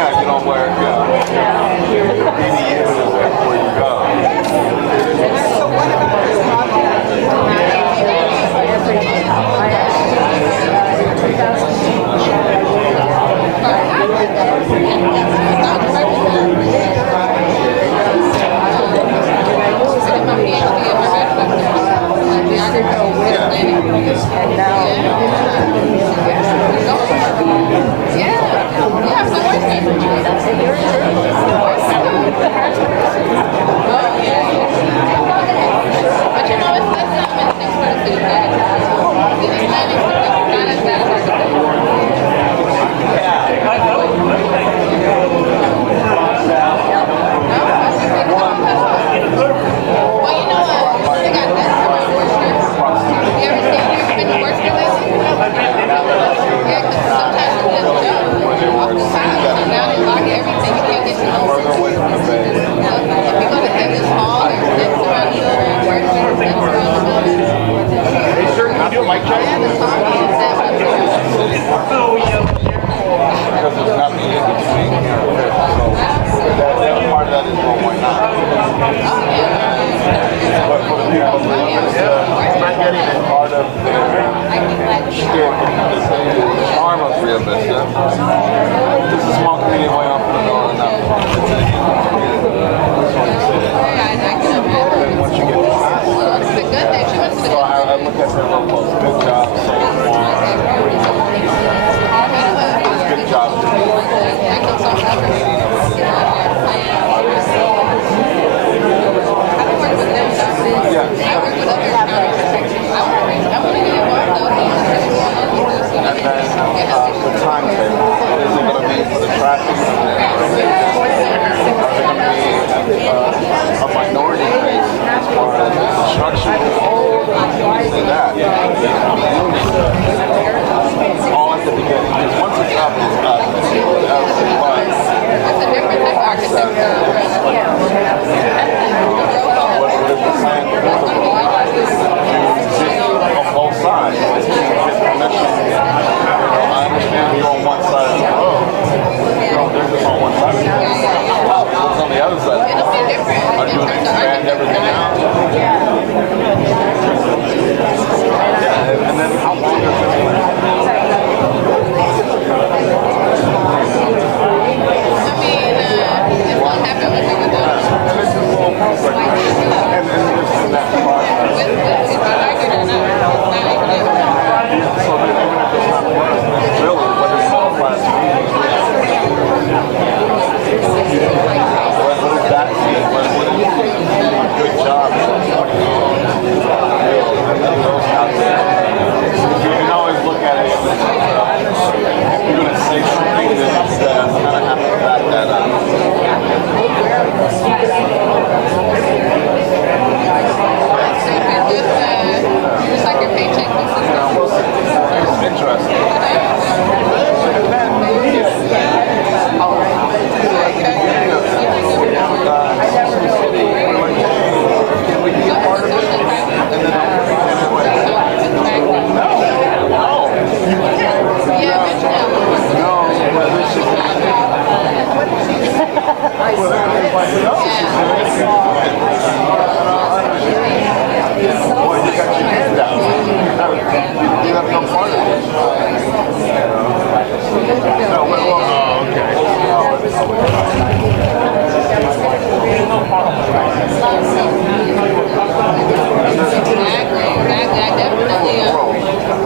Yeah, you don't wear, BDU is where you go. So what about this project? Charm of Rio Vista. This is a small community way off in the middle of nothing. Then once you get past that, so I look at her real close. Good job so far. Good job. The timetable, what is it going to be for the traffic? Are they going to be a minority base as far as construction? And that. All at the beginning. Because once it's up, it's up. It's a different type of architecture. What is the plan for on both sides? Get permission. I understand you're on one side of the road. No, they're just on one side of the road. What's on the other side? Are you going to expand everything out? Yeah, and then how long does this last? It's what happened when we were done. And this is a little project. And just in that process. It's not argued or not. So that even if it's not worth really what is all class what does that mean? What is a good job? Those out there. You can always look at it if you're going to say something, then you kind of have to back that up. Just like your paycheck consistent. It's interesting.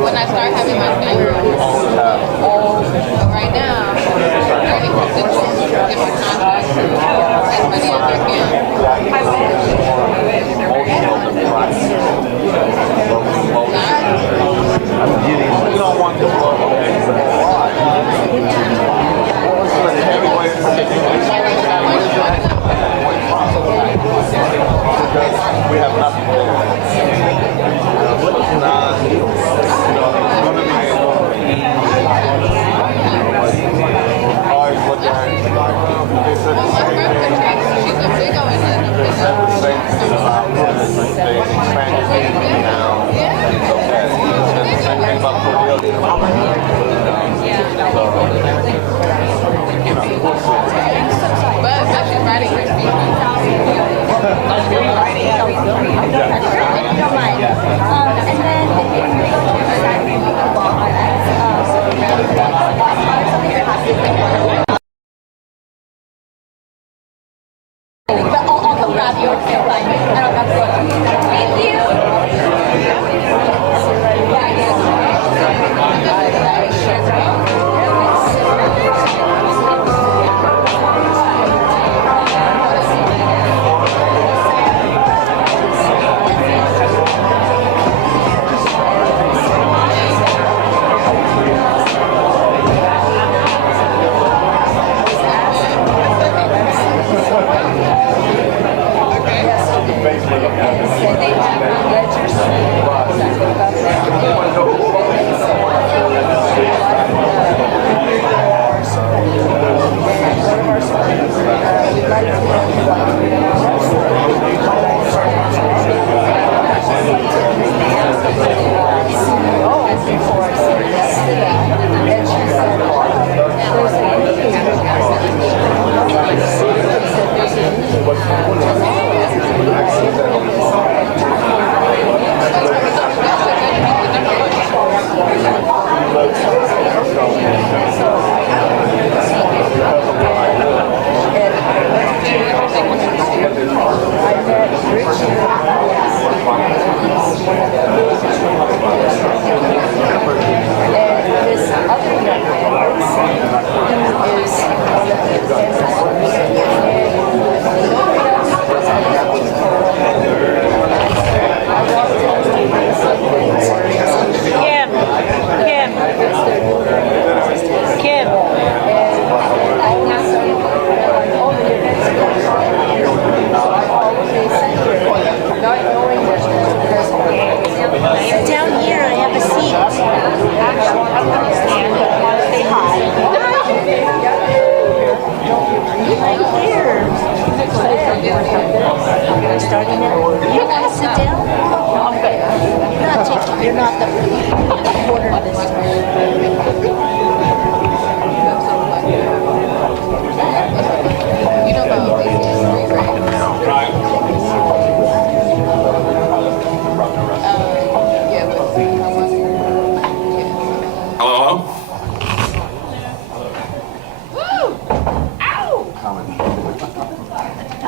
When I start having my funeral, but right now, different contracts, everybody on their camp.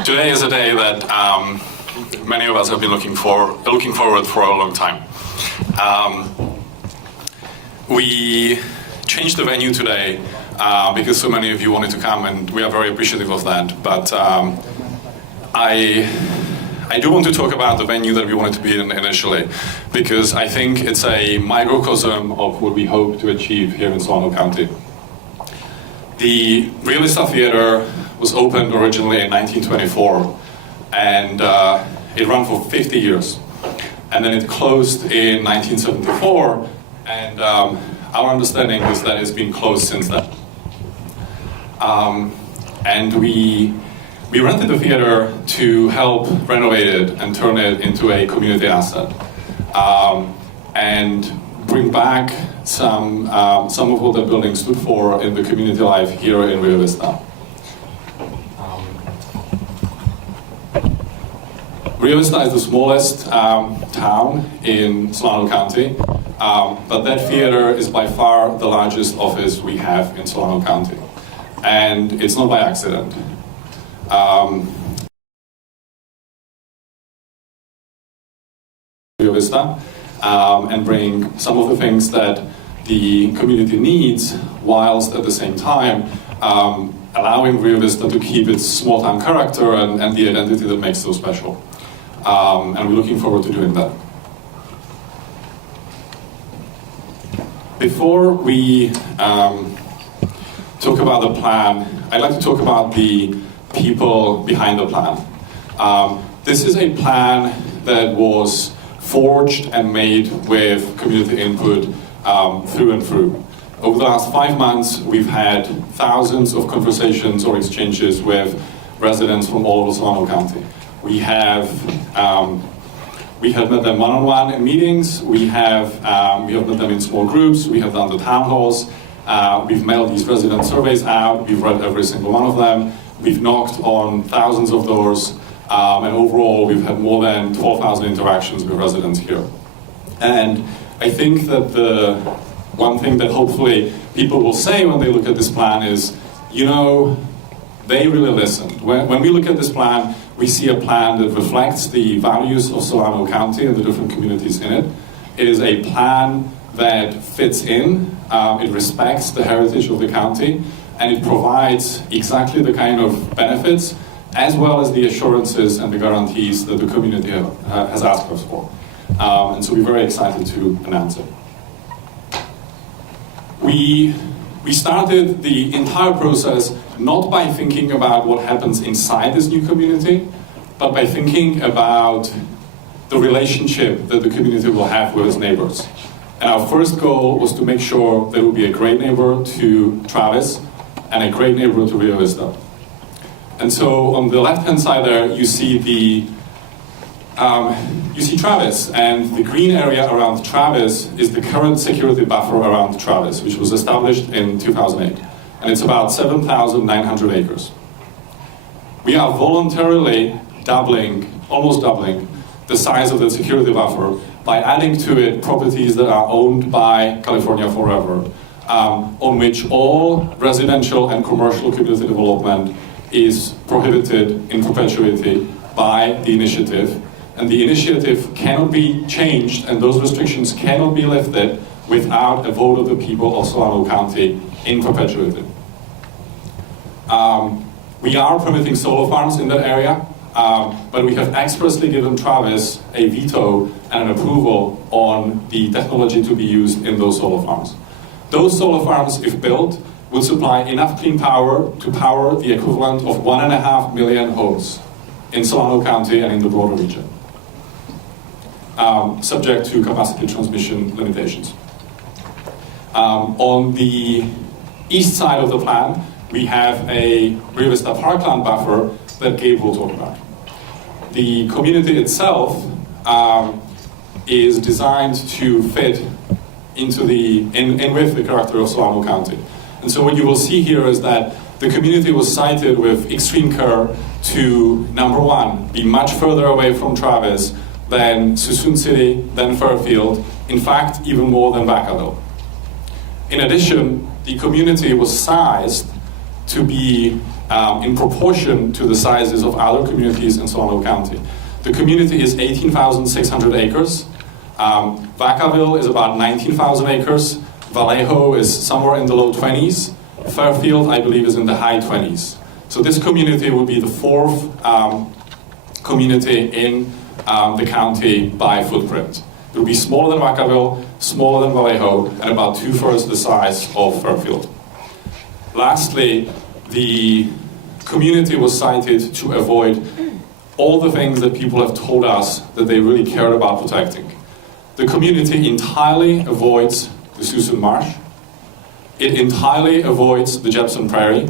Today is a day that many of us have been looking forward for a long time. We changed the venue today because so many of you wanted to come, and we are very appreciative of that. But I do want to talk about the venue that we wanted to be in initially, because I think it's a microcosm of what we hope to achieve here in Solano County. The Rio Vista Theater was opened originally in 1924, and it ran for 50 years. And then it closed in 1974, and our understanding is that it's been closed since then. And we rented the theater to help renovate it and turn it into a community asset, and bring back some of what the building stood for in the community life here in Rio Vista. Rio Vista is the smallest town in Solano County, but that theater is by far the largest office we have in Solano County. And it's not by accident. Rio Vista, and bring some of the things that the community needs, whilst at the same time allowing Rio Vista to keep its small town character and the identity that makes it so special. And we're looking forward to doing that. Before we talk about the plan, I'd like to talk about the people behind the plan. This is a plan that was forged and made with community input through and through. Over the last 5 months, we've had thousands of conversations or exchanges with residents from all over Solano County. We have met them one-on-one in meetings. We have met them in small groups. We have done the town halls. We've mailed these resident surveys out. We've read every single one of them. We've knocked on thousands of doors. And overall, we've had more than 12,000 interactions with residents here. And I think that the one thing that hopefully people will say when they look at this plan is, you know, they really listened. When we look at this plan, we see a plan that reflects the values of Solano County and the different communities in it. It is a plan that fits in, it respects the heritage of the county, and it provides exactly the kind of benefits as well as the assurances and the guarantees that the community has asked us for. And so we're very excited to announce it. We started the entire process not by thinking about what happens inside this new community, but by thinking about the relationship that the community will have with its neighbors. And our first goal was to make sure that it would be a great neighbor to Travis and a great neighbor to Rio Vista. And so on the left-hand side there, you see Travis, and the green area around Travis is the current security buffer around Travis, which was established in 2008. And it's about 7,900 acres. We are voluntarily almost doubling, the size of the security buffer by adding to it properties that are owned by California Forever, on which all residential and commercial community development is prohibited in perpetuity by the initiative. And the initiative cannot be changed, and those restrictions cannot be lifted without a vote of the people of Solano County in perpetuity. We are permitting solar farms in that area, but we have expressly given Travis a veto and an approval on the technology to be used in those solar farms. Those solar farms, if built, would supply enough clean power to power the equivalent of 1.5 million homes in Solano County and in the broader region, subject to capacity transmission limitations. On the east side of the plan, we have a Rio Vista parkland buffer that Gabe will talk about. The community itself is designed to fit into with the character of Solano County. And so what you will see here is that the community was sited with extreme care to, number one, be much further away from Travis than Suisun City, than Fairfield, in fact, even more than Vacaville. In addition, the community was sized to be in proportion to the sizes of other communities in Solano County. The community is 18,600 acres. Vacaville is about 19,000 acres. Vallejo is somewhere in the low 20s. Fairfield, I believe, is in the high 20s. So this community will be the fourth community in the county by footprint. It will be smaller than Vacaville, smaller than Vallejo, and about 2/3 the size of Fairfield. Lastly, the community was cited to avoid all the things that people have told us that they really cared about protecting. The community entirely avoids the Suisun Marsh. It entirely avoids the Jepson Prairie.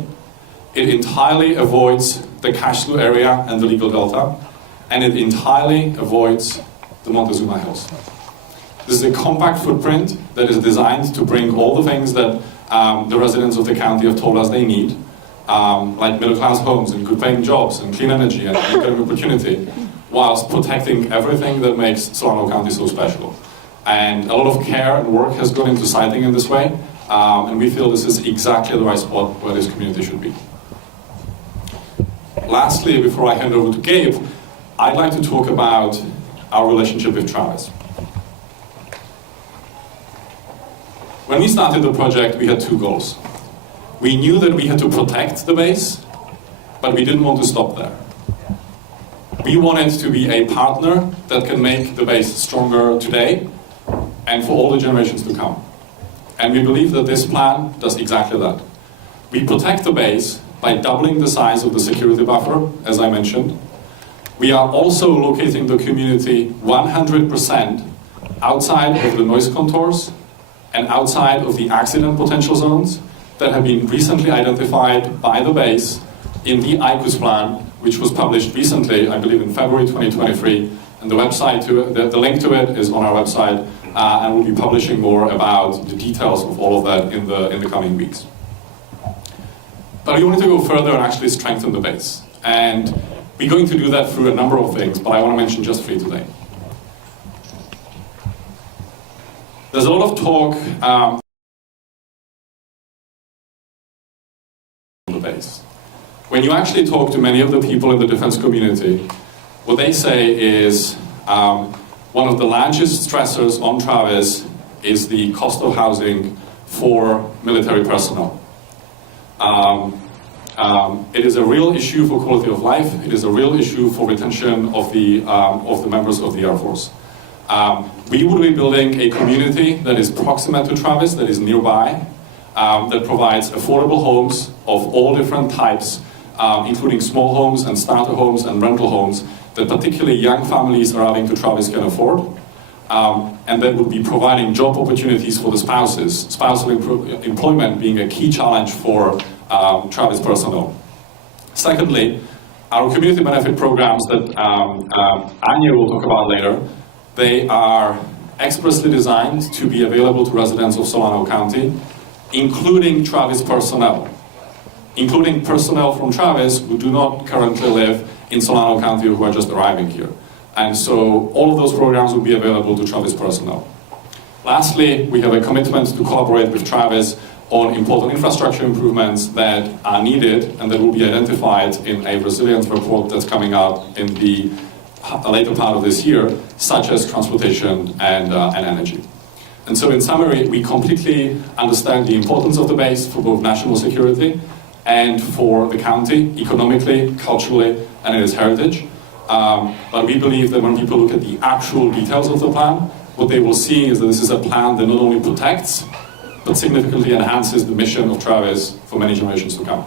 It entirely avoids the Kashlu area and the Legal Delta. And it entirely avoids the Montezuma Hills. This is a compact footprint that is designed to bring all the things that the residents of the county have told us they need, like middle-class homes and good-paying jobs and clean energy and economic opportunity, whilst protecting everything that makes Solano County so special. And a lot of care and work has gone into siting in this way, and we feel this is exactly the right spot where this community should be. Lastly, before I hand over to Gabe, I'd like to talk about our relationship with Travis. When we started the project, we had two goals. We knew that we had to protect the base, but we didn't want to stop there. We wanted to be a partner that can make the base stronger today and for all the generations to come. And we believe that this plan does exactly that. We protect the base by doubling the size of the security buffer, as I mentioned. We are also locating the community 100% outside of the noise contours and outside of the accident potential zones that have been recently identified by the base in the ICUS plan, which was published recently, I believe in February 2023, and the link to it is on our website, and we'll be publishing more about the details of all of that in the coming weeks. But we wanted to go further and actually strengthen the base, and we're going to do that through a number of things, but I want to mention just three today. There's a lot of talk on the base. when you actually talk to many of the people in the defense community, what they say is one of the largest stressors on Travis is the cost of housing for military personnel. It is a real issue for quality of life. It is a real issue for retention of the members of the Air Force. We will be building a community that is proximate to Travis, that is nearby, that provides affordable homes of all different types, including small homes and starter homes and rental homes that particularly young families arriving to Travis can afford, and that would be providing job opportunities for the spouses, spousal employment being a key challenge for Travis personnel. Secondly, our community benefit programs that Anya will talk about later, they are expressly designed to be available to residents of Solano County, including Travis personnel, including personnel from Travis who do not currently live in Solano County who are just arriving here. And so all of those programs will be available to Travis personnel. Lastly, we have a commitment to collaborate with Travis on important infrastructure improvements that are needed and that will be identified in a resilience report that's coming out in the later part of this year, such as transportation and energy. And so in summary, we completely understand the importance of the base for both national security and for the county, economically, culturally, and in its heritage. But we believe that when people look at the actual details of the plan, what they will see is that this is a plan that not only protects, but significantly enhances the mission of Travis for many generations to come.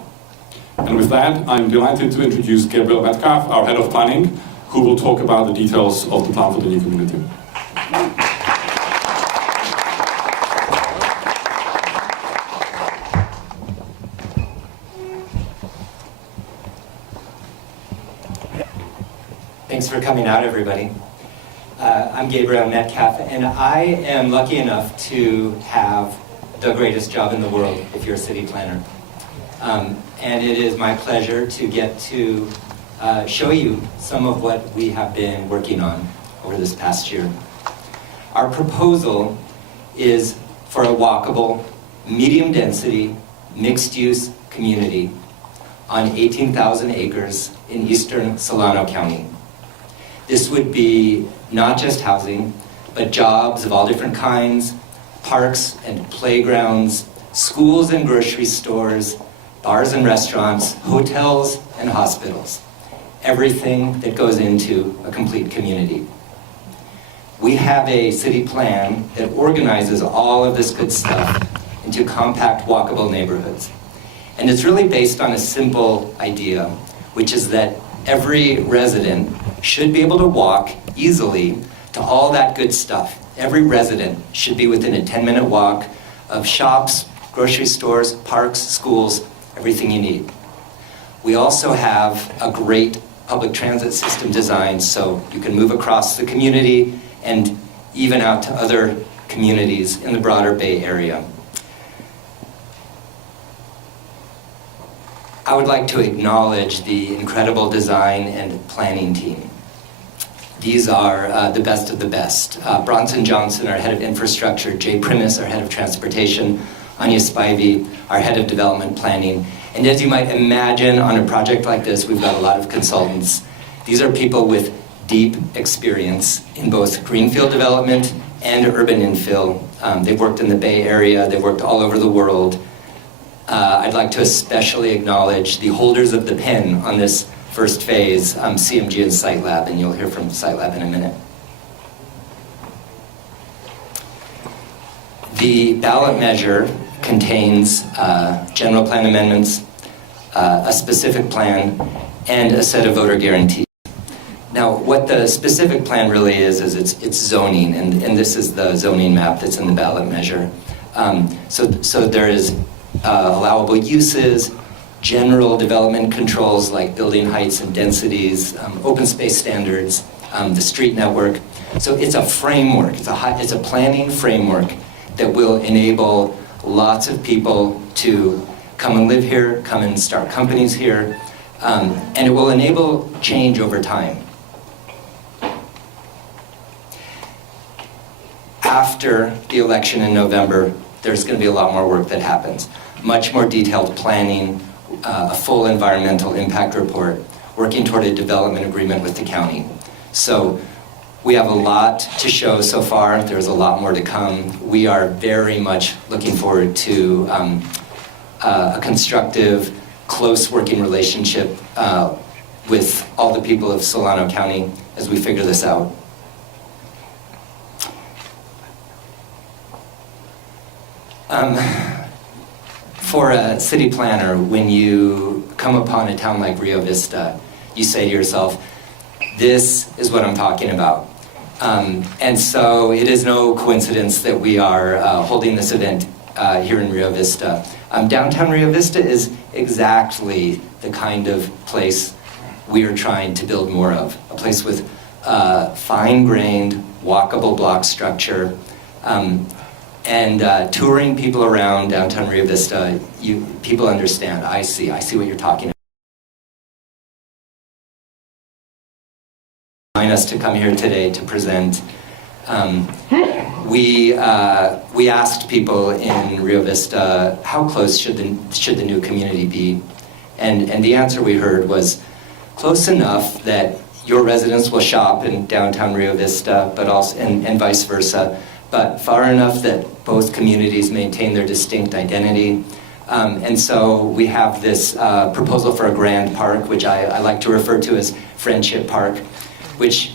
And with that, I'm delighted to introduce Gabriel Metcalf, our head of planning, who will talk about the details of the plan for the new community. Thanks for coming out, everybody. I'm Gabriel Metcalf, and I am lucky enough to have the greatest job in the world if you're a city planner. And it is my pleasure to get to show you some of what we have been working on over this past year. Our proposal is for a walkable, medium-density, mixed-use community on 18,000 acres in eastern Solano County. This would be not just housing, but jobs of all different kinds, parks and playgrounds, schools and grocery stores, bars and restaurants, hotels and hospitals. Everything that goes into a complete community. We have a city plan that organizes all of this good stuff into compact, walkable neighborhoods. And it's really based on a simple idea, which is that every resident should be able to walk easily to all that good stuff. Every resident should be within a 10-minute walk of shops, grocery stores, parks, schools, everything you need. We also have a great public transit system designed so you can move across the community and even out to other communities in the broader Bay Area. I would like to acknowledge the incredible design and planning team. These are the best of the best. Bronson Johnson, our head of infrastructure, Jay Primus, our head of transportation, Anya Spivey, our head of development planning. And as you might imagine, on a project like this, we've got a lot of consultants. These are people with deep experience in both greenfield development and urban infill. They've worked in the Bay Area, they've worked all over the world. I'd like to especially acknowledge the holders of the pen on this first phase, CMG and Site Lab, and you'll hear from Site Lab in a minute. The ballot measure contains general plan amendments, a specific plan, and a set of voter guarantees. Now, what the specific plan really is it's zoning, and this is the zoning map that's in the ballot measure. So there is allowable uses, general development controls like building heights and densities, open space standards, the street network. So it's a framework, it's a planning framework that will enable lots of people to come and live here, come and start companies here, and it will enable change over time. After the election in November, there's going to be a lot more work that happens. Much more detailed planning, a full environmental impact report, working toward a development agreement with the county. So we have a lot to show so far. There's a lot more to come. We are very much looking forward to a constructive, close working relationship with all the people of Solano County as we figure this out. For a city planner, when you come upon a town like Rio Vista, you say to yourself, this is what I'm talking about. And so it is no coincidence that we are holding this event here in Rio Vista. Downtown Rio Vista is exactly the kind of place we are trying to build more of. A place with fine-grained, walkable block structure. And touring people around downtown Rio Vista, people understand. I see what you're talking about. Us to come here today to present. We asked people in Rio Vista, how close should the new community be? And the answer we heard was close enough that your residents will shop in downtown Rio Vista, but also and vice versa, but far enough that both communities maintain their distinct identity. And so we have this proposal for a grand park, which I like to refer to as Friendship Park, which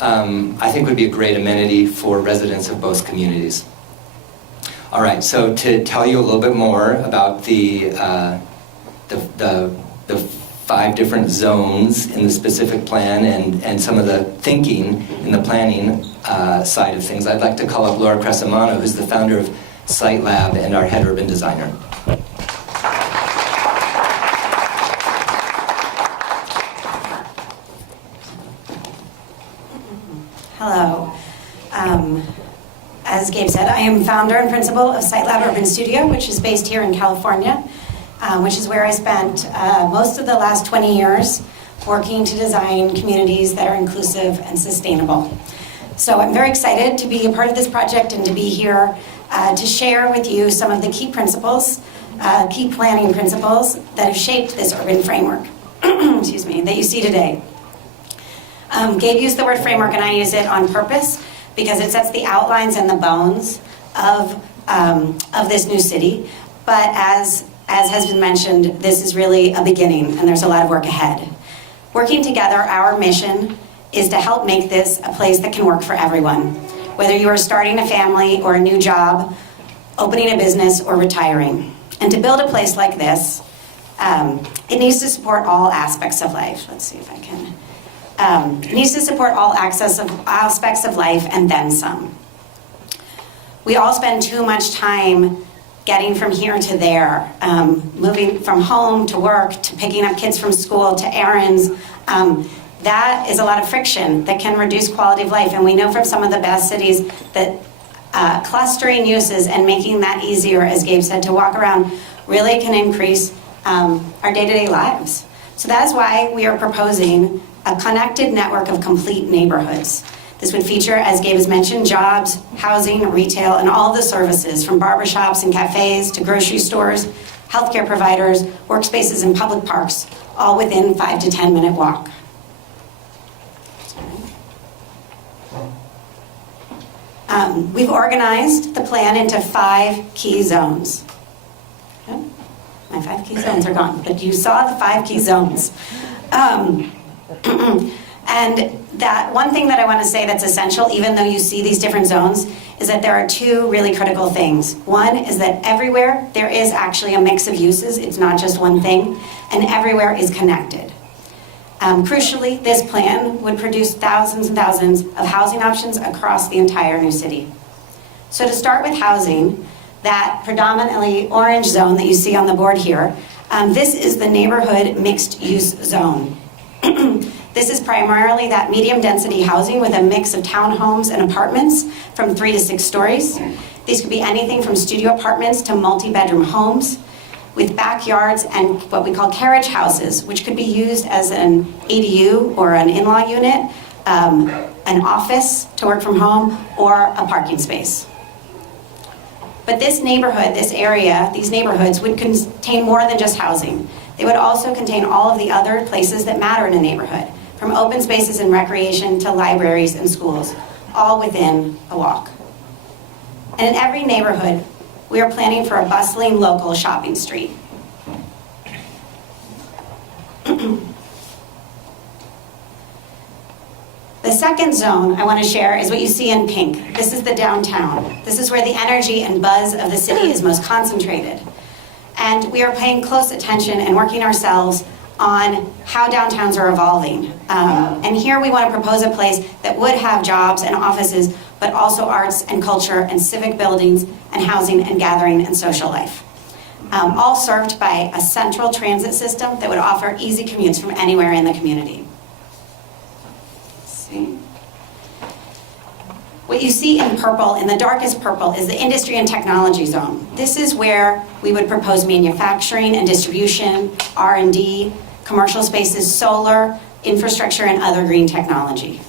I think would be a great amenity for residents of both communities. All right, so to tell you a little bit more about the 5 different zones in the specific plan and some of the thinking in the planning side of things, I'd like to call up Laura Cresamano, who's the founder of Site Lab and our head urban designer. Hello. As Gabe said, I am founder and principal of Site Lab Urban Studio, which is based here in California, which is where I spent most of the last 20 years working to design communities that are inclusive and sustainable. So I'm very excited to be a part of this project and to be here to share with you some of the key principles, key planning principles that have shaped this urban framework, excuse me, that you see today. Gabe used the word framework, and I use it on purpose because it sets the outlines and the bones of this new city. But as has been mentioned, this is really a beginning, and there's a lot of work ahead. Working together, our mission is to help make this a place that can work for everyone, whether you are starting a family or a new job, opening a business, or retiring. And to build a place like this, it needs to support all aspects of life. Let's see if I can. It needs to support all aspects of life and then some. We all spend too much time getting from here to there, moving from home to work, to picking up kids from school, to errands. That is a lot of friction that can reduce quality of life. And we know from some of the best cities that clustering uses and making that easier, as Gabe said, to walk around really can increase our day-to-day lives. So that's why we are proposing a connected network of complete neighborhoods. This would feature, as Gabe has mentioned, jobs, housing, retail, and all the services from barbershops and cafes to grocery stores, healthcare providers, workspaces, and public parks, all within 5 to 10 minute walk. We've organized the plan into 5 key zones. Okay. My 5 key zones are gone, but you saw the 5 key zones. And that one thing that I want to say that's essential, even though you see these different zones, is that there are 2 really critical things. One is that everywhere there is actually a mix of uses. It's not just one thing, and everywhere is connected. Crucially, this plan would produce thousands and thousands of housing options across the entire new city. So to start with housing, that predominantly orange zone that you see on the board here, this is the neighborhood mixed use zone. This is primarily that medium density housing with a mix of townhomes and apartments from 3 to 6 stories. These could be anything from studio apartments to multi-bedroom homes with backyards and what we call carriage houses, which could be used as an ADU or an in-law unit, an office to work from home, or a parking space. But this neighborhood, this area, these neighborhoods would contain more than just housing. They would also contain all of the other places that matter in a neighborhood, from open spaces and recreation to libraries and schools, all within a walk. And in every neighborhood, we are planning for a bustling local shopping street. The second zone I want to share is what you see in pink. This is the downtown. This is where the energy and buzz of the city is most concentrated. And we are paying close attention and working ourselves on how downtowns are evolving. And here we want to propose a place that would have jobs and offices, but also arts and culture and civic buildings and housing and gathering and social life. All served by a central transit system that would offer easy commutes from anywhere in the community. What you see in purple, in the darkest purple, is the industry and technology zone. This is where we would propose manufacturing and distribution, R&D, commercial spaces, solar, infrastructure, and other green technology.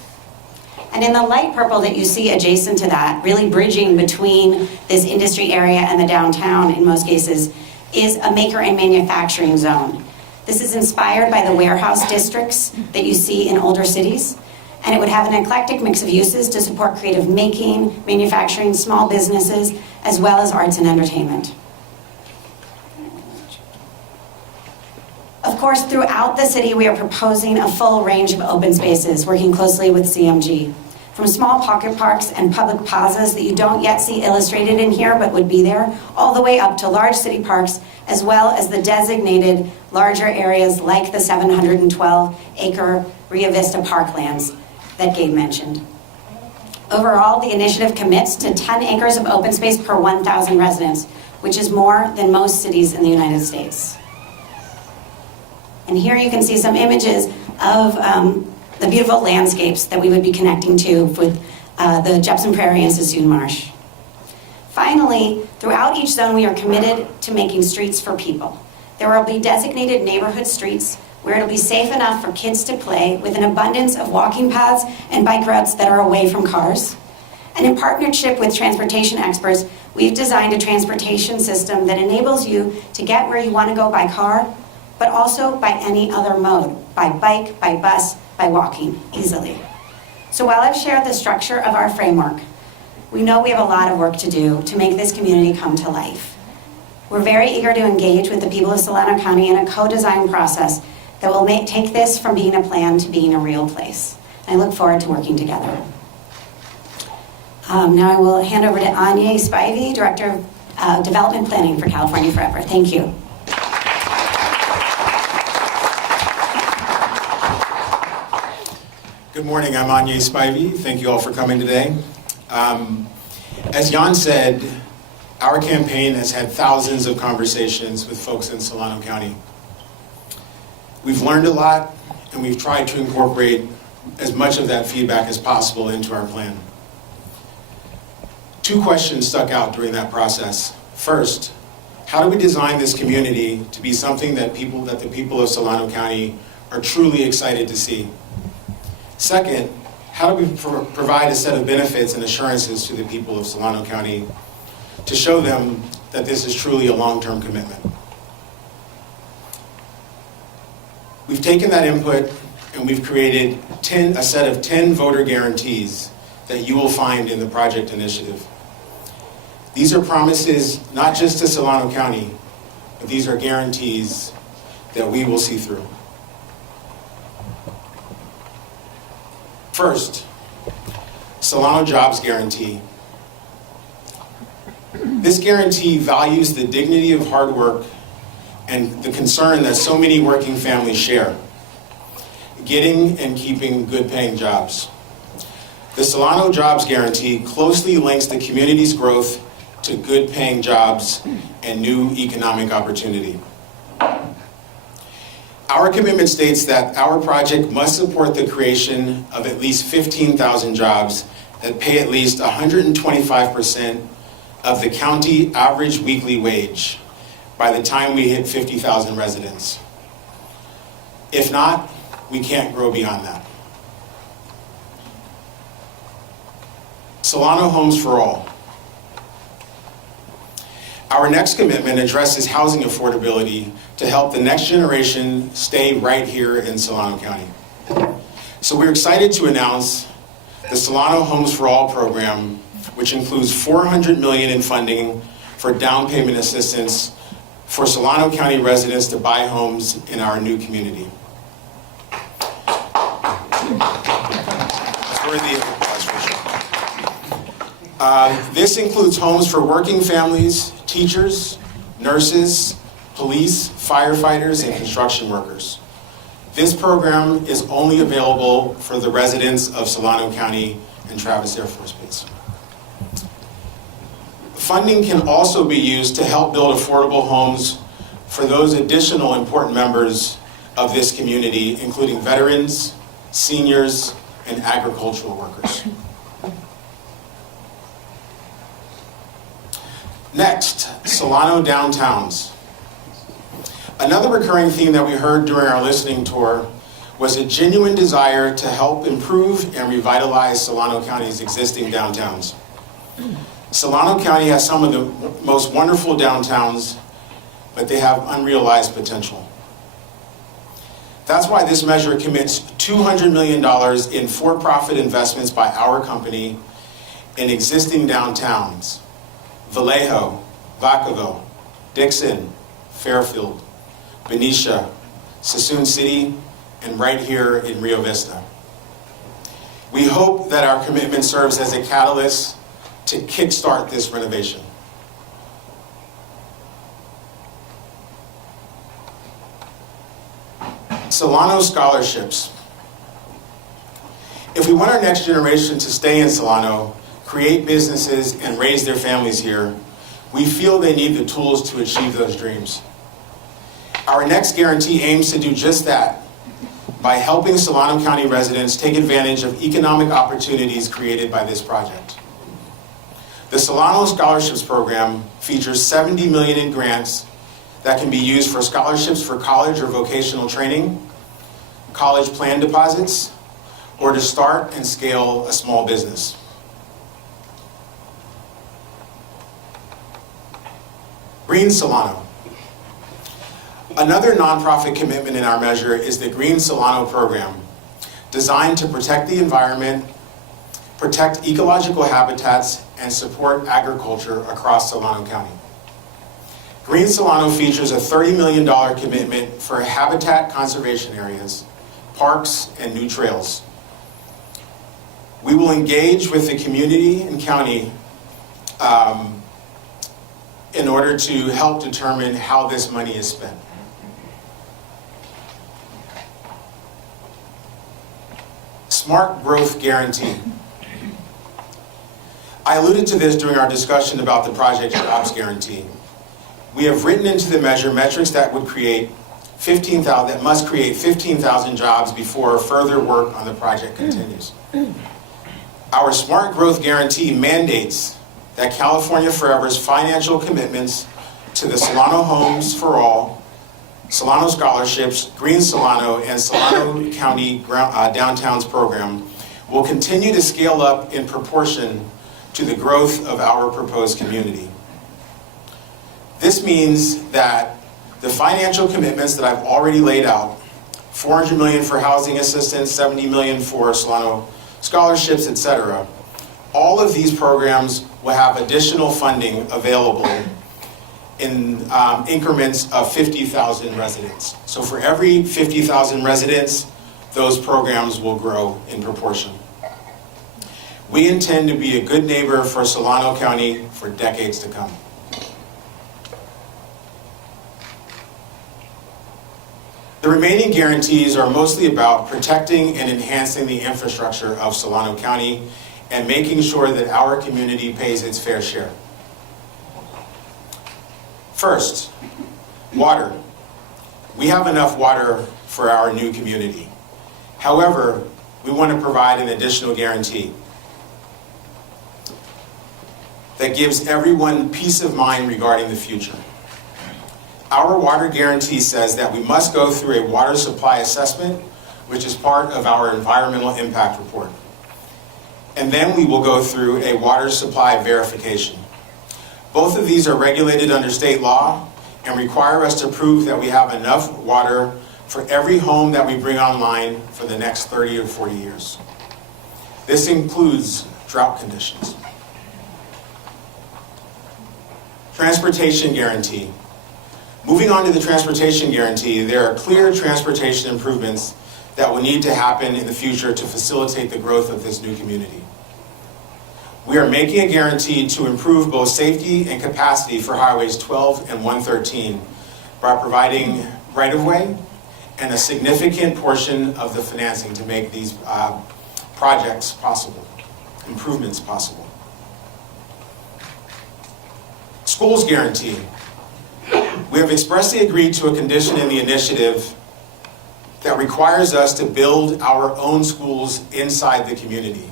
And in the light purple that you see adjacent to that, really bridging between this industry area and the downtown in most cases, is a maker and manufacturing zone. This is inspired by the warehouse districts that you see in older cities. And it would have an eclectic mix of uses to support creative making, manufacturing, small businesses, as well as arts and entertainment. Of course, throughout the city, we are proposing a full range of open spaces, working closely with CMG. From small pocket parks and public plazas that you don't yet see illustrated in here, but would be there, all the way up to large city parks, as well as the designated larger areas like the 712-acre Rio Vista parklands that Gabe mentioned. Overall, the initiative commits to 10 acres of open space per 1,000 residents, which is more than most cities in the United States. And here you can see some images of the beautiful landscapes that we would be connecting to with the Jepson Prairie and Sassoon Marsh. Finally, throughout each zone, we are committed to making streets for people. There will be designated neighborhood streets where it'll be safe enough for kids to play with an abundance of walking paths and bike routes that are away from cars. And in partnership with transportation experts, we've designed a transportation system that enables you to get where you want to go by car, but also by any other mode, by bike, by bus, by walking easily. So while I've shared the structure of our framework, we know we have a lot of work to do to make this community come to life. We're very eager to engage with the people of Solano County in a co-design process that will take this from being a plan to being a real place. I look forward to working together. Now I will hand over to Anya Spivey, Director of Development Planning for California Forever. Thank you. Good morning, I'm Anya Spivey. Thank you all for coming today. As Jan said, our campaign has had thousands of conversations with folks in Solano County. We've learned a lot, and we've tried to incorporate as much of that feedback as possible into our plan. Two questions stuck out during that process. First, how do we design this community to be something that the people of Solano County are truly excited to see? Second, how do we provide a set of benefits and assurances to the people of Solano County to show them that this is truly a long-term commitment? We've taken that input and we've created a set of 10 voter guarantees that you will find in the project initiative. These are promises not just to Solano County, but these are guarantees that we will see through. First, Solano Jobs Guarantee. This guarantee values the dignity of hard work and the concern that so many working families share, getting and keeping good-paying jobs. The Solano Jobs Guarantee closely links the community's growth to good-paying jobs and new economic opportunity. Our commitment states that our project must support the creation of at least 15,000 jobs that pay at least 125% of the county average weekly wage by the time we hit 50,000 residents. If not, we can't grow beyond that. Solano Homes for All. Our next commitment addresses housing affordability to help the next generation stay right here in Solano County. So we're excited to announce the Solano Homes for All program, which includes $400 million in funding for down payment assistance for Solano County residents to buy homes in our new community. This includes homes for working families, teachers, nurses, police, firefighters, and construction workers. This program is only available for the residents of Solano County and Travis Air Force Base. Funding can also be used to help build affordable homes for those additional important members of this community, including veterans, seniors, and agricultural workers. Next, Solano downtowns. Another recurring theme that we heard during our listening tour was a genuine desire to help improve and revitalize Solano County's existing downtowns. Solano County has some of the most wonderful downtowns, but they have unrealized potential. That's why this measure commits $200 million in for-profit investments by our company in existing downtowns: Vallejo, Vacaville, Dixon, Fairfield, Benicia, Sassoon City, and right here in Rio Vista. We hope that our commitment serves as a catalyst to kickstart this renovation. Solano scholarships. If we want our next generation to stay in Solano, create businesses, and raise their families here, we feel they need the tools to achieve those dreams. Our next guarantee aims to do just that by helping Solano County residents take advantage of economic opportunities created by this project. The Solano Scholarships Program features $70 million in grants that can be used for scholarships for college or vocational training, college plan deposits, or to start and scale a small business. Green Solano. Another nonprofit commitment in our measure is the Green Solano program, designed to protect the environment, protect ecological habitats, and support agriculture across Solano County. Green Solano features a $30 million commitment for habitat conservation areas, parks, and new trails. We will engage with the community and county in order to help determine how this money is spent. Smart Growth Guarantee. I alluded to this during our discussion about the Project Jobs Guarantee. We have written into the measure metrics that would create 15,000, that must create 15,000 jobs before further work on the project continues. Our Smart Growth Guarantee mandates that California Forever's financial commitments to the Solano Homes for All, Solano Scholarships, Green Solano, and Solano County Downtowns program will continue to scale up in proportion to the growth of our proposed community. This means that the financial commitments that I've already laid out, $400 million for housing assistance, $70 million for Solano scholarships, etc., all of these programs will have additional funding available in increments of 50,000 residents. So for every 50,000 residents, those programs will grow in proportion. We intend to be a good neighbor for Solano County for decades to come. The remaining guarantees are mostly about protecting and enhancing the infrastructure of Solano County and making sure that our community pays its fair share. First, water. We have enough water for our new community. However, we want to provide an additional guarantee that gives everyone peace of mind regarding the future. Our water guarantee says that we must go through a water supply assessment, which is part of our environmental impact report. And then we will go through a water supply verification. Both of these are regulated under state law and require us to prove that we have enough water for every home that we bring online for the next 30 or 40 years. This includes drought conditions. Transportation guarantee. Moving on to the transportation guarantee, there are clear transportation improvements that will need to happen in the future to facilitate the growth of this new community. We are making a guarantee to improve both safety and capacity for highways 12 and 113 by providing right-of-way and a significant portion of the financing to make these projects possible, improvements possible. Schools guarantee. We have expressly agreed to a condition in the initiative that requires us to build our own schools inside the community.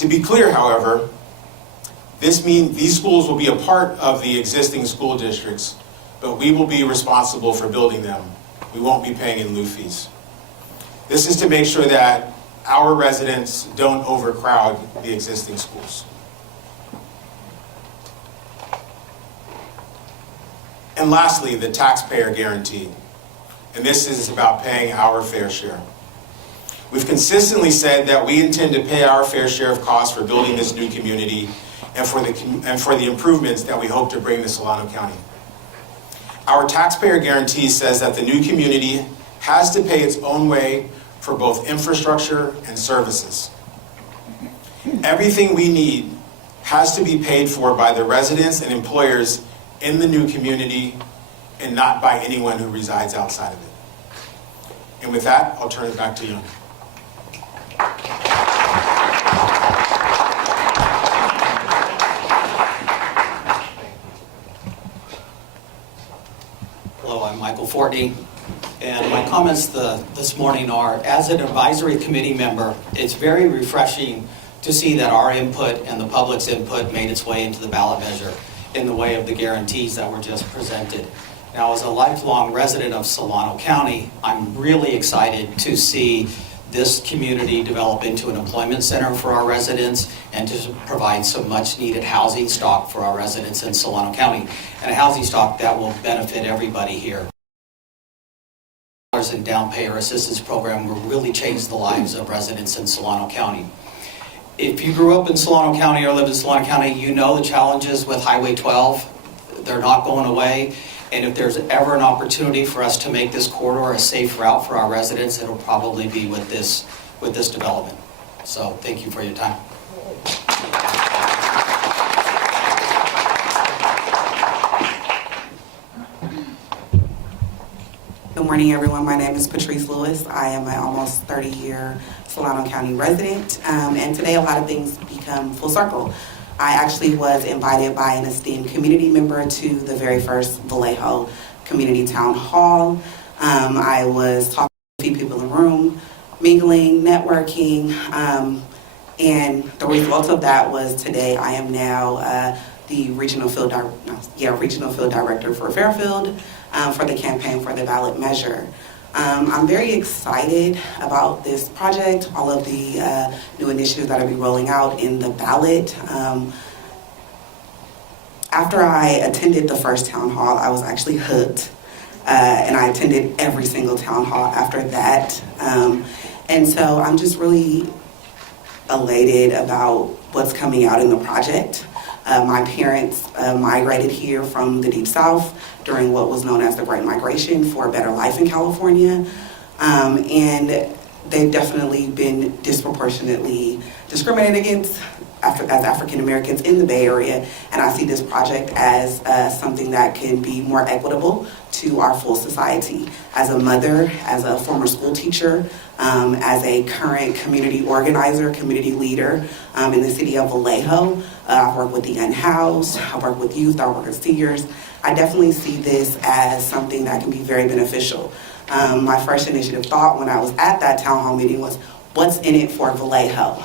To be clear, however, this means these schools will be a part of the existing school districts, but we will be responsible for building them. We won't be paying in lieu fees. This is to make sure that our residents don't overcrowd the existing schools. And lastly, the taxpayer guarantee. And this is about paying our fair share. We've consistently said that we intend to pay our fair share of costs for building this new community and for the improvements that we hope to bring to Solano County. Our taxpayer guarantee says that the new community has to pay its own way for both infrastructure and services. Everything we need has to be paid for by the residents and employers in the new community and not by anyone who resides outside of it. And with that, I'll turn it back to you. Hello, I'm Michael Fortney, and my comments this morning are, as an advisory committee member, it's very refreshing to see that our input and the public's input made its way into the ballot measure in the way of the guarantees that were just presented. Now, as a lifelong resident of Solano County, I'm really excited to see this community develop into an employment center for our residents and to provide some much needed housing stock for our residents in Solano County, and a housing stock that will benefit everybody here. And down payer assistance program will really change the lives of residents in Solano County. If you grew up in Solano County or lived in Solano County, you know the challenges with Highway 12. They're not going away. And if there's ever an opportunity for us to make this corridor a safe route for our residents, it'll probably be with this development. So thank you for your time. Good morning, everyone. My name is Patrice Lewis. I am an almost 30-year Solano County resident, and today a lot of things become full circle. I actually was invited by an esteemed community member to the very first Vallejo Community Town Hall. I was talking to a few people in the room, mingling, networking, and the result of that was today I am now the regional field director for Fairfield for the campaign for the ballot measure. I'm very excited about this project, all of the new initiatives that will be rolling out in the ballot. After I attended the first town hall, I was actually hooked, and I attended every single town hall after that. And so I'm just really elated about what's coming out in the project. My parents migrated here from the Deep South during what was known as the Great Migration for a better life in California. And they've definitely been disproportionately discriminated against as African Americans in the Bay Area. And I see this project as something that can be more equitable to our full society. As a mother, as a former school teacher, as a current community organizer, community leader in the city of Vallejo, I work with the unhoused, I work with youth, I work with seniors. I definitely see this as something that can be very beneficial. My first initiative thought when I was at that town hall meeting was, what's in it for Vallejo?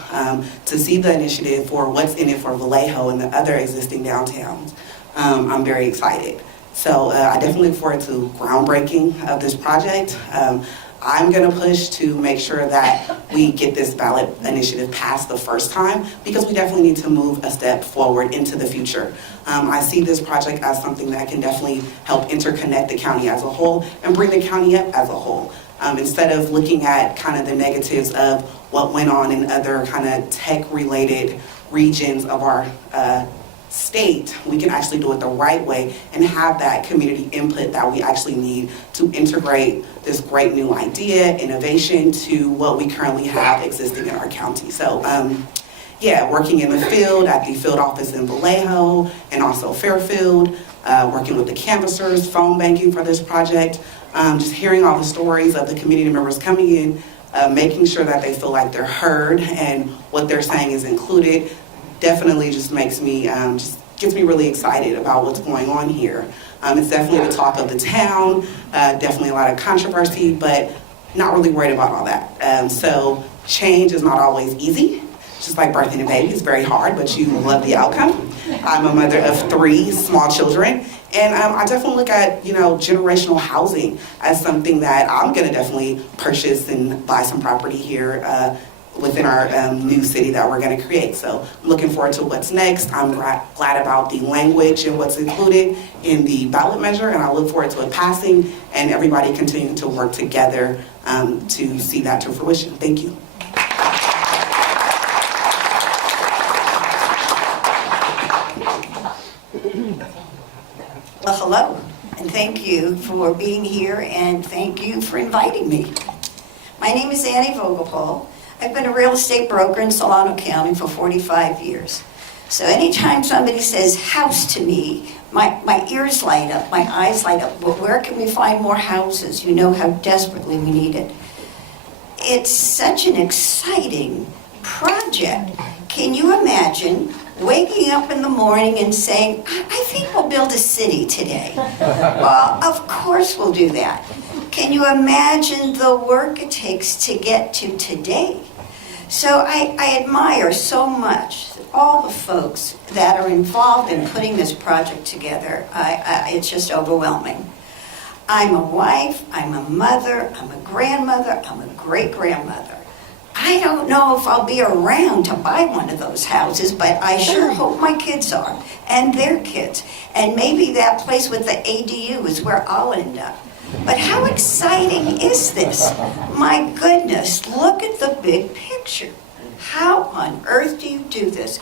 To see the initiative for what's in it for Vallejo and the other existing downtowns, I'm very excited. So I definitely look forward to groundbreaking of this project. I'm going to push to make sure that we get this ballot initiative passed the first time, because we definitely need to move a step forward into the future. I see this project as something that can definitely help interconnect the county as a whole and bring the county up as a whole. Instead of looking at kind of the negatives of what went on in other kind of tech-related regions of our state, we can actually do it the right way and have that community input that we actually need to integrate this great new idea, innovation, to what we currently have existing in our county. So yeah, working in the field, at the field office in Vallejo and also Fairfield, working with the canvassers, phone banking for this project, just hearing all the stories of the community members coming in, making sure that they feel like they're heard and what they're saying is included, definitely just makes me, just gets me really excited about what's going on here. It's definitely the talk of the town, definitely a lot of controversy, but not really worried about all that. So change is not always easy. Just like birthing a baby, it's very hard, but you love the outcome. I'm a mother of 3 small children, and I definitely look at, generational housing as something that I'm gonna definitely purchase and buy some property here within our new city that we're gonna create. So I'm looking forward to what's next. I'm glad about the language and what's included in the ballot measure, and I look forward to it passing and everybody continuing to work together to see that to fruition. Thank you. Well, hello, and thank you for being here, and thank you for inviting me. My name is Annie Vogelpol. I've been a real estate broker in Solano County for 45 years. So anytime somebody says house to me, my ears light up, my eyes light up. Well, where can we find more houses? You know how desperately we need it. It's such an exciting project. Can you imagine waking up in the morning and saying, I think we'll build a city today? Well, of course we'll do that. Can you imagine the work it takes to get to today? So I admire so much all the folks that are involved in putting this project together. It's just overwhelming. I'm a wife, I'm a mother, I'm a grandmother, I'm a great-grandmother. I don't know if I'll be around to buy one of those houses, but I sure hope my kids are, and their kids. And maybe that place with the ADU is where I'll end up. But how exciting is this? My goodness, look at the big picture. How on earth do you do this?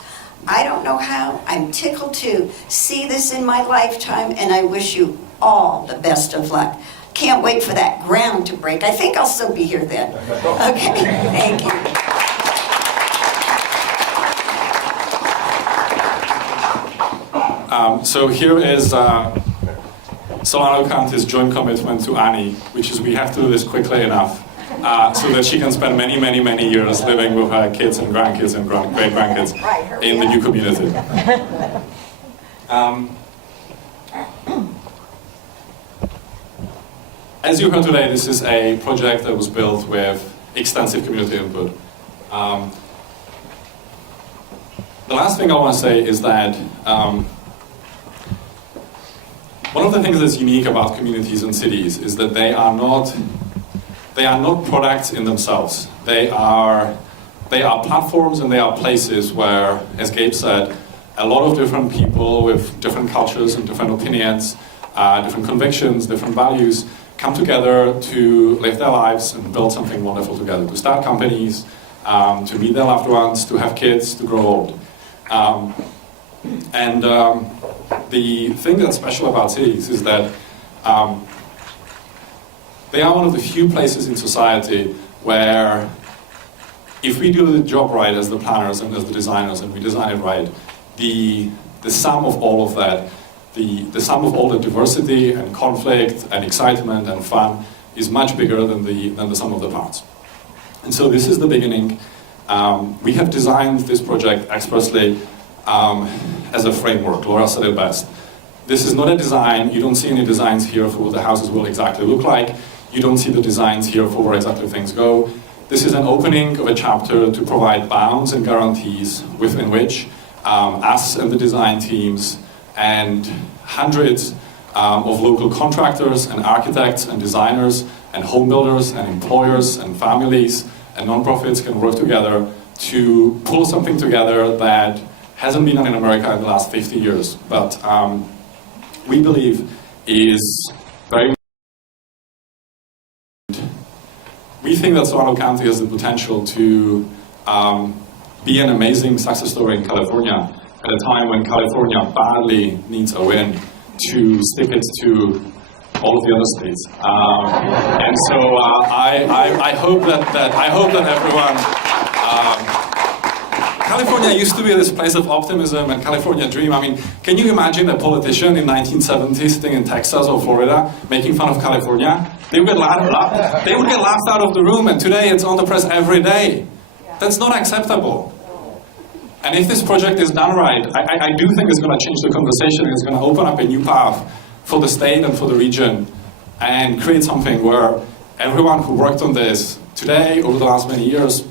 I don't know how. I'm tickled to see this in my lifetime, and I wish you all the best of luck. Can't wait for that ground to break. I think I'll still be here then. Okay, thank you. So here is Solano County's joint commitment to Annie, which is we have to do this quickly enough so that she can spend many, many, many years living with her kids and grandkids and great-grandkids in the new community. As you heard today, this is a project that was built with extensive community input. The last thing I want to say is that one of the things that's unique about communities and cities is that they are not products in themselves. They are platforms, and they are places where, as Gabe said, a lot of different people with different cultures and different opinions, different convictions, different values come together to live their lives and build something wonderful together, to start companies, to meet their loved ones, to have kids, to grow old. The thing that's special about cities is that they are one of the few places in society where if we do the job right as the planners and as the designers and we design it right, the sum of all of that, the sum of all the diversity and conflict and excitement and fun is much bigger than the sum of the parts. And so this is the beginning. We have designed this project expressly as a framework. Laura said it best. This is not a design. You don't see any designs here for what the houses will exactly look like. You don't see the designs here for where exactly things go. This is an opening of a chapter to provide bounds and guarantees within which us and the design teams and hundreds of local contractors and architects and designers and home builders and employers and families and nonprofits can work together to pull something together that hasn't been done in America in the last 50 years, but we believe is very. We think that Solano County has the potential to be an amazing success story in California at a time when California badly needs a win to stick it to all of the other states. And so I hope that everyone. California used to be this place of optimism and California dream. I mean, can you imagine a politician in 1970 sitting in Texas or Florida making fun of California? They would get laughed out of the room, and today it's on the press every day. That's not acceptable. And if this project is done right, I do think it's going to change the conversation. It's going to open up a new path for the state and for the region and create something where everyone who worked on this today, over the last many years,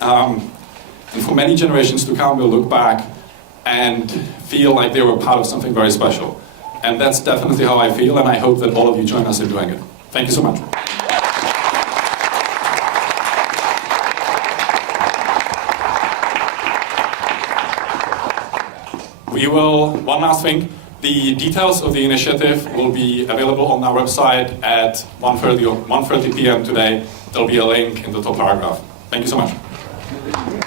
and for many generations to come, will look back and feel like they were part of something very special. And that's definitely how I feel, and I hope that all of you join us in doing it. Thank you so much. One last thing, the details of the initiative will be available on our website at 1:30 p.m. today. There'll be a link in the top paragraph. Thank you so much.